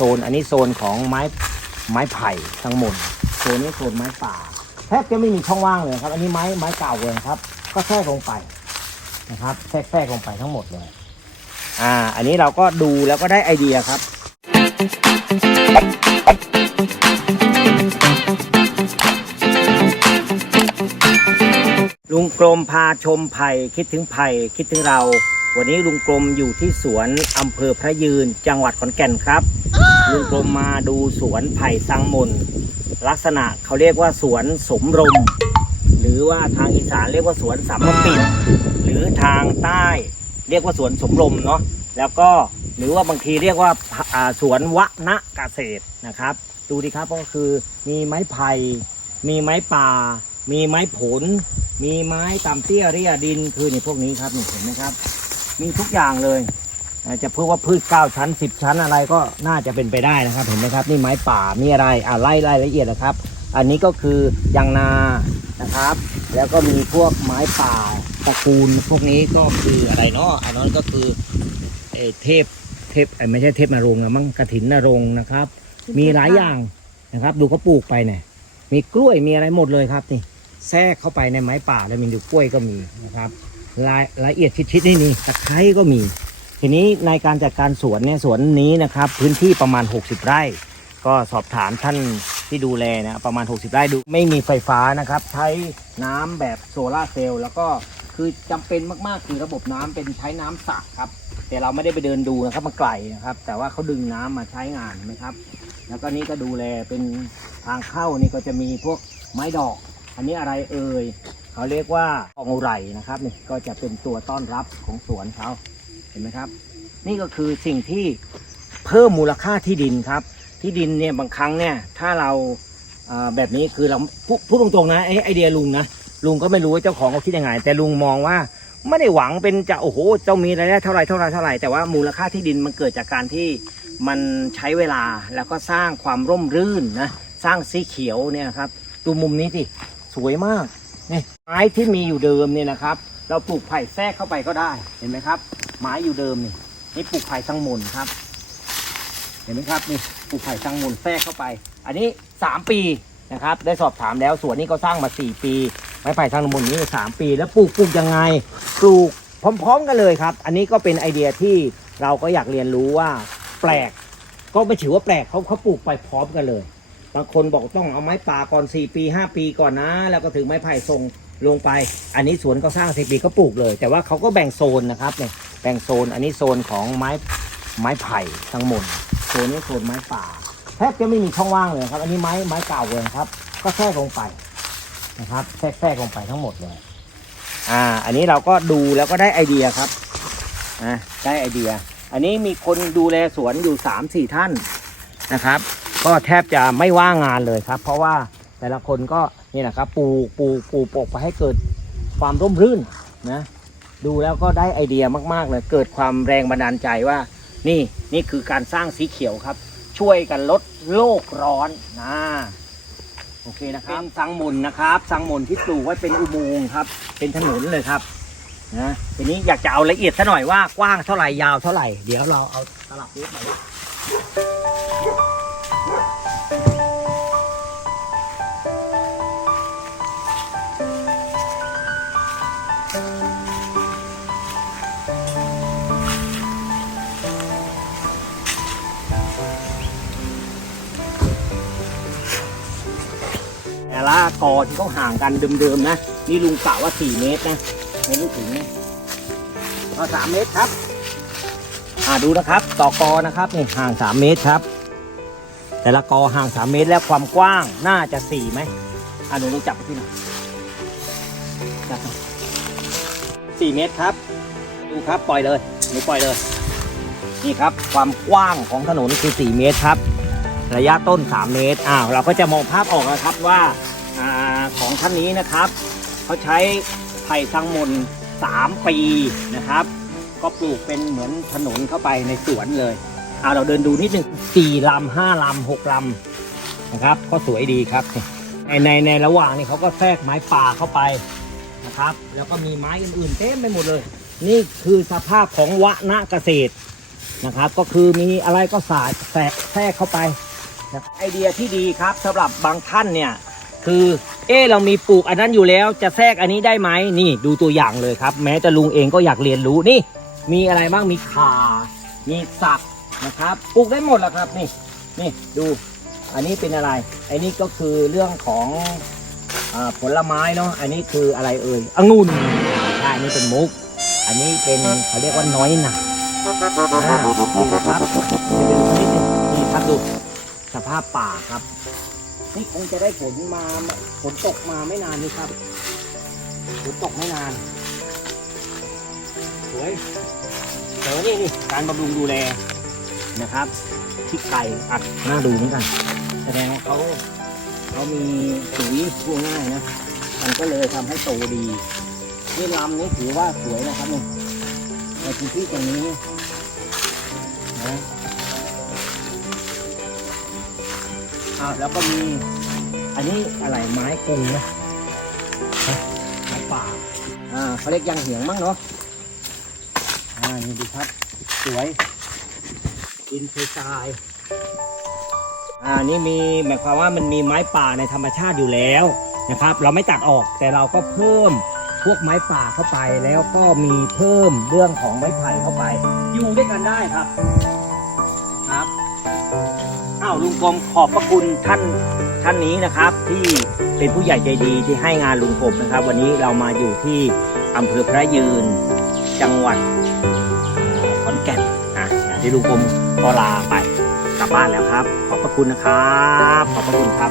โซนอันนี้โซนของไม้ไม้ไผ่ทั้งหมดโซนนี้โซนไม้ป่าแทบจะไม่มีช่องว่างเลยครับ อันนี้ไม้ไม้เก่าเลยครับ ก็แทรกลงไปนะครับแทรกแทรกลงไปทั้งหมดเลยอ่า อันนี้เราก็ดูแล้วก็ได้ไอเดียครับ กรมพาชมไผ่คิดถึงไผ่คิดถึงเรา วันนี้ลุงกรมอยู่ที่สวนอำเภอพระยืนจังหวัดขอนแก่นครับ ลุงกรมมาดูสวนไผ่สังมนลักษณะเขาเรียกว่าสวนสมรม หรือว่าทางอีสานเรียกว่าสวนสามปิดหรือทางใต้ เรียกว่าสวนสมรมเนาะแล้วก็หรือว่าบางทีเรียกว่าอ่าสวนวณเกษตรนะครับ ดูดิครับก็คือมีไม้ไผ่มีไม้ป่า มีไม้ผล มีไม้ตำเตี้ยเรียดินคือในพวกนี้ครับนี่เห็นไหมครับ มีทุกอย่างเลยอาจะพูดว่าพืชเก้าชั้นสิบชั้นอะไรก็น่าจะเป็นไปได้นะครับ เห็นไหมครับ นี่ไม้ป่ามีอะไรอ่าไล่รายละเอียดนะครับ อันนี้ก็คือยางนานะครับ แล้วก็มีพวกไม้ป่าตระกูลพวกนี้ก็คืออะไรเนาะอันนั้นก็คือเอเทพเทพเอ่อไม่ใช่เทพนรงค์นะมั้งกระถินนรงค์นะครับ มีหลายอย่างนะครับ ดูเขาปลูกไปเนี่ยมีกล้วยมีอะไรหมดเลยครับนี่ แทรกเข้าไปในไม้ป่าแล้วมีดูกล้วยก็มีนะครับรายละเอียดชิดๆนี่นี่ตะไคร้ก็มี ทีนี้ในการจัดการสวนเนี่ยสวนนี้นะครับ พื้นที่ประมาณ 60 ไร่ ก็สอบถามท่านที่ดูแลนะประมาณ 60 ไร่ดูไม่มีไฟฟ้านะครับ ใช้น้ำแบบโซลาร์เซลล์แล้วก็คือจำเป็นมากๆคือระบบน้ำเป็นใช้น้ำสระครับ แต่เราไม่ได้ไปเดินดูนะครับมันไกลนะครับ แต่ว่าเขาดึงน้ำมาใช้งานไหมครับ แล้วก็นี่ก็ดูแลเป็นทางเข้านี่ก็จะมีพวกไม้ดอก อันนี้อะไรเอ่ยเขาเรียกว่าทองุไรนะครับนี่ก็จะเป็นตัวต้อนรับของสวนเขาเห็นไหมครับ นี่ก็คือสิ่งที่เพิ่มมูลค่าที่ดินครับ ที่ดินเนี่ยบางครั้งเนี่ยถ้าเราอ่อแบบนี้คือเราพูดตรงๆนะไอไอเดียลุงนะลุงก็ไม่รู้ว่าเจ้าของเขาคิดยังไง แต่ลุงมองว่าไม่ได้หวังเป็นจะโอ้โหเจ้ามีรายได้เท่าไรเท่าไรเท่าไรแต่ว่ามูลค่าที่ดินมันเกิดจากการที่มันใช้เวลาแล้วก็สร้างความร่มรื่นนะสร้างสีเขียวเนี่ยครับ ดูมุมนี้สิ วยมากนี่ไม้ที่มีอยู่เดิมเนี่ยนะครับ เราปลูกไผ่แทรกเข้าไปก็ได้เห็นไหมครับ ไม้อยู่เดิมนี่นี่ปลูกไผ่สังมนครับ เห็นไหมครับนี่ปลูกไผ่สังมนแทรกเข้าไป อันนี้ 3 ปีนะครับ ได้สอบถามแล้วสวนนี้ก็สร้างมา 4 ปีไม้ไผ่สังมนนี้3ปี แล้วปลูกปลูกยังไงปลูกพร้อม ๆ กันเลยครับ อันนี้ก็เป็นไอเดียที่เราก็อยากเรียนรู้ว่าแปลก ก็ไม่ถือว่าแปลกเขาเขาปลูกไปพร้อมกันเลย บางคนบอกต้องเอาไม้ป่าก่อน 4 ปี 5 ปีก่อนนะ แล้วก็ถึงไม้ไผ่ทรงลงไป อันนี้สวนก็สร้าง4ปีก็ปลูกเลย แต่ว่าเขาก็แบ่งโซนนะครับเนี่ยแบ่งโซนอันนี้โซนของไม้ไม้ไผ่ทั้งหมดโซนนี้โซนไม้ป่าแทบจะไม่มีช่องว่างเลยครับ อันนี้ไม้ไม้เก่าเลยครับ ก็แทรกลงไปนะครับแทรกแทรกลงไปทั้งหมดเลยอ่า อันนี้เราก็ดูแล้วก็ได้ไอเดียครับอ่าได้ไอเดีย อันนี้มีคนดูแลสวนอยู่สามสี่ท่านนะครับ ก็แทบจะไม่ว่างงานเลยครับ เพราะว่าแต่ละคนก็นี่นะครับปลูกปลูกปลูกปลูกไปให้เกิดความร่มรื่นนะดูแล้วก็ได้ไอเดียมากๆเลยเกิดความแรงบันดาลใจว่า นี่นี่คือการสร้างสีเขียวครับ ช่วยกันลดโลกร้อนนะโอเคนะครับเป็นสังมุนนะครับสังมุนที่ปลูกไว้เป็นอุโมงค์ครับ เป็นถนนเลยครับนะทีนี้อยากจะเอาละเอียดซะหน่อยว่ากว้างเท่าไหร่ยาวเท่าไหร่ เดี๋ยวเราเอาตลับนี้มา แต่ละกอที่เขาห่างกันเดิมๆนะ นี่ลุงกะว่า 4 เมตรนะไม่รู้ถึงนะเอาสามเมตรครับอ่าดูนะครับ ต่อกอนะครับนี่ห่าง 3 เมตรครับ แต่ละกอห่าง 3 เมตรแล้วความกว้างน่าจะ4ไหมอ่าหนูลองจับไปที่หน่อยจับสี่เมตรครับ ดูครับปล่อยเลยหนูปล่อยเลย นี่ครับความกว้างของถนนคือ 4 เมตรครับ ระยะต้น 3 เมตรอ้าวเราก็จะมองภาพออกนะครับว่าอาของท่านนี้นะครับเขาใช้ไผ่สังมน3 ปีนะครับ ก็ปลูกเป็นเหมือนถนนเข้าไปในสวนเลยเอาเราเดินดูนิดนึงสี่ลำห้าลำหกลำนะครับ ก็สวยดีครับในในในระหว่างนี้เขาก็แทรกไม้ป่าเข้าไปนะครับ แล้วก็มีไม้อื่นๆเต็มไปหมดเลย นี่คือสภาพของวะนะเกษตรนะครับ ก็คือมีอะไรก็สาดแทรกแทรกเข้าไป ไอเดียที่ดีครับสำหรับบางท่านเนี่ยคือเออเรามีปลูกอันนั้นอยู่แล้วจะแทรกอันนี้ได้ไหมนี่ดูตัวอย่างเลยครับ แม้แต่ลุงเองก็อยากเรียนรู้นี่ มีอะไรบ้างมีขา มีสับนะครับปลูกได้หมดแหละครับนี่นี่ดูอันนี้เป็นอะไรอันนี้ก็คือเรื่องของอผลไม้เนาะอันนี้คืออะไรเอ่ยองุ่นใช่อันนี้เป็นมุก อันนี้เป็นเขาเรียกว่าน้อยหนาอ่านี่ครับนี่ครับดู ภาพป่าครับ นี่คงจะได้ฝนมาฝนตกมาไม่นานนี่ครับฝนตกไม่นานสวยแต่ว่านี่นี่การบำรุงดูแลนะครับที่ไก่อัดน่าดูเหมือนกัน แสดงว่าเขาเขามีปุ๋ยพูดง่ายนะมันก็เลยทำให้โตดีนี่ลำนี้ถือว่าสวยนะครับนี่ในพื้นที่ตรงนี้นะ อ่าแล้วก็มี อันนี้อะไรไม้กงนะไม้ป่าอ่าเขาเรียกยางเหียงมั้งเนาะอ่านี่ดูครับ สวยดินเคยทรายอ่านี่มีหมายความว่ามันมีไม้ป่าในธรรมชาติอยู่แล้วนะครับ เราไม่ตัดออกแต่เราก็เพิ่มพวกไม้ป่าเข้าไปแล้วก็มีเพิ่มเรื่องของไม้ไผ่เข้าไปอยู่ด้วยกันได้ครับครับาวลุงกรมขอบพระคุณท่านท่านนี้นะครับ ที่เป็นผู้ใหญ่ใจดีที่ให้งานลุงกรมนะครับ วันนี้เรามาอยู่ที่อำเภอพระยืน จังหวัดขอนแก่นนะที่ลุงกรมก็ลาไปกลับบ้านแล้วครับ ขอบพระคุณนะครับ ขอบพระคุณครับ